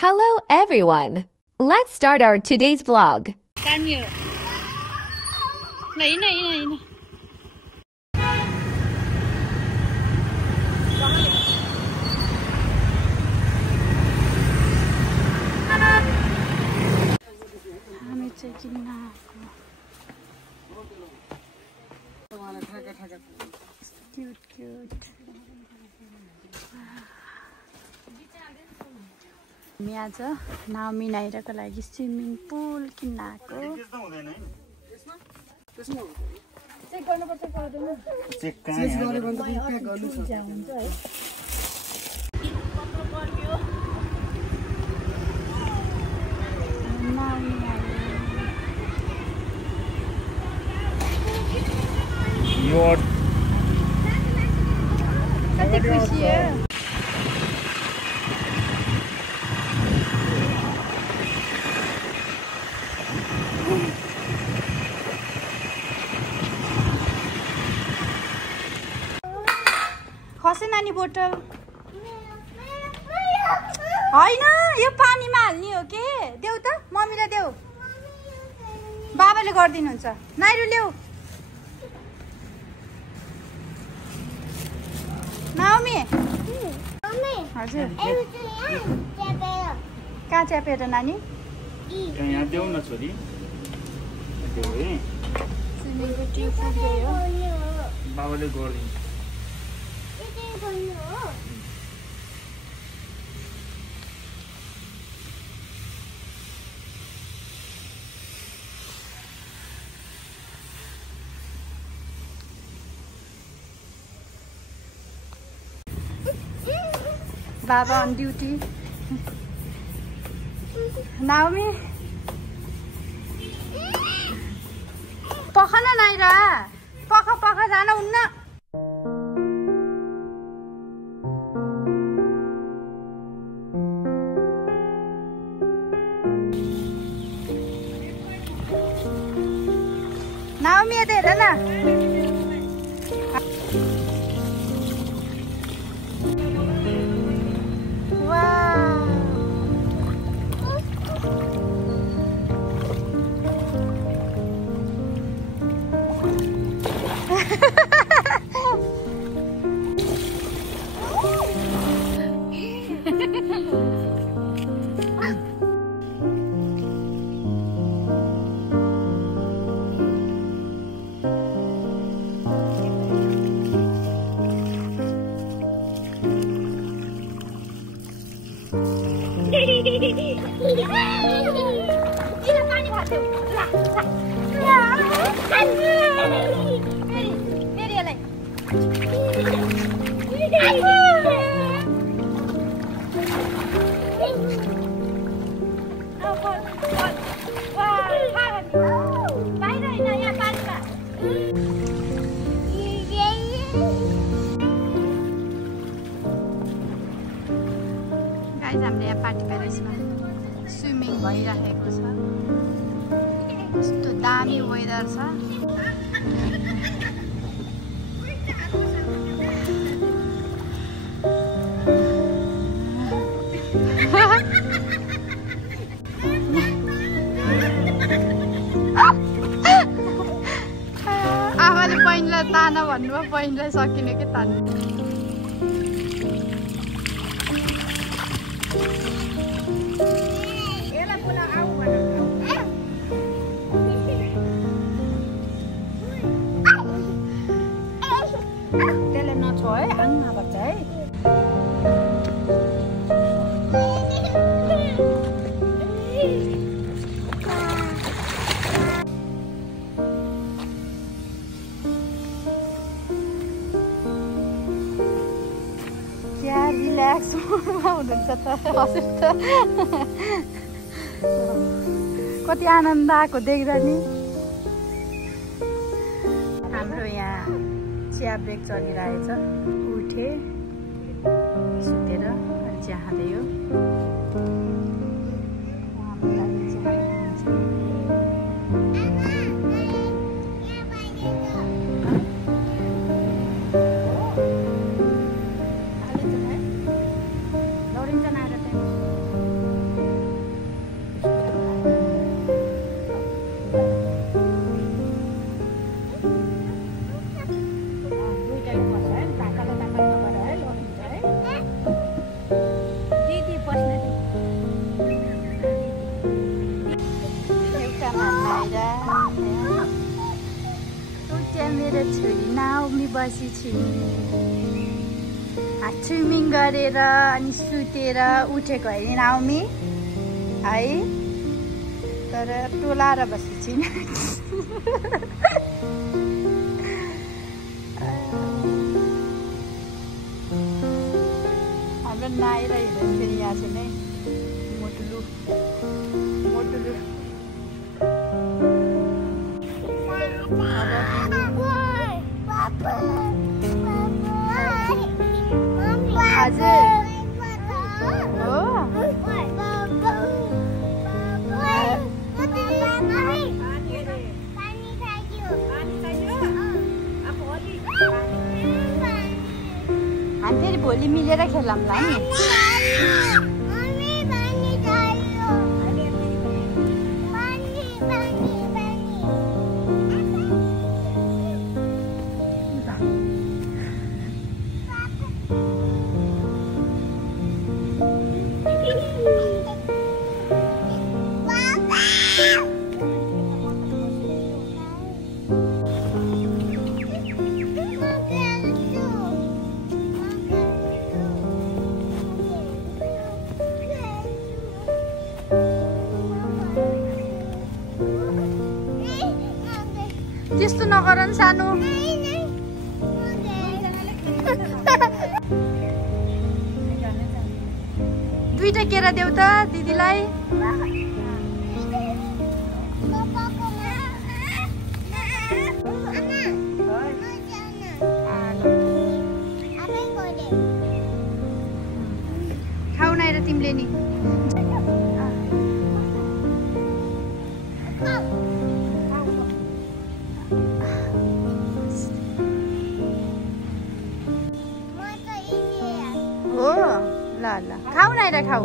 Hello everyone! Let's start our today's vlog. Can you? No. I'm taking now. Cute. हामी आज नामी नाइराको लागि swimming pool किन्न आएको। चेक गर्नुपर्छ गर्दैन? चेक गरे भने त प्याक गर्नु छ हुन्छ है। नामी आयो। कति खुसी हो। खसे नानी बोतल हैन यो पानीमा हाल्ने हो के देऊ त मम्मीलाई देऊ बाबाले गर्दिनुहुन्छ नाइरु ल्याऊ नाओमी हजुर कहाँ च्यापेर नानी यहाँ देऊ न छोरी देऊ है स्विमिङको ट्युब गयो बाबाले गर्दिन्छ Baba on duty. Naomi. Paka na Naira. Paka jana unna. Naomi ade na. Guys, हामीले यहाँ पार्टी प्यालेसमा स्विमिङ भइरहेको छ। कस्तो दामी वेदर छ। आमाले बहिनीलाई तान भन्नुभयो बहिनीलाई सकिने के तान्नु त्यसले नछो है आङ्मा बच्चा है क्या रिल्याक्स हुनुहुन्छ त हजुर त कति आनन्द आएको देख्दा नि हाम्रो यहाँ चिया ब्रेक चलिरहेछ उठे सुतेर चिया खाँदै हो मेरो छोरी नाउमी बसी छु स्विमिङ गरेर अनि सुतेर उठेको है नाउमी है तर टोलाएर बसी छिन् हाम्रो नाएर हेर्नु फेरि यहाँ छ नै मोटुलु मोटुलु हजुर हो हामी फेरि भोलि मिलेर खेलौँला नि त्यस्तो नगर नि सानो दुईटा केरा देऊ त दिदीलाई खाऊ न र तिमीले नि हो ल ल खाऊ न र खाऊ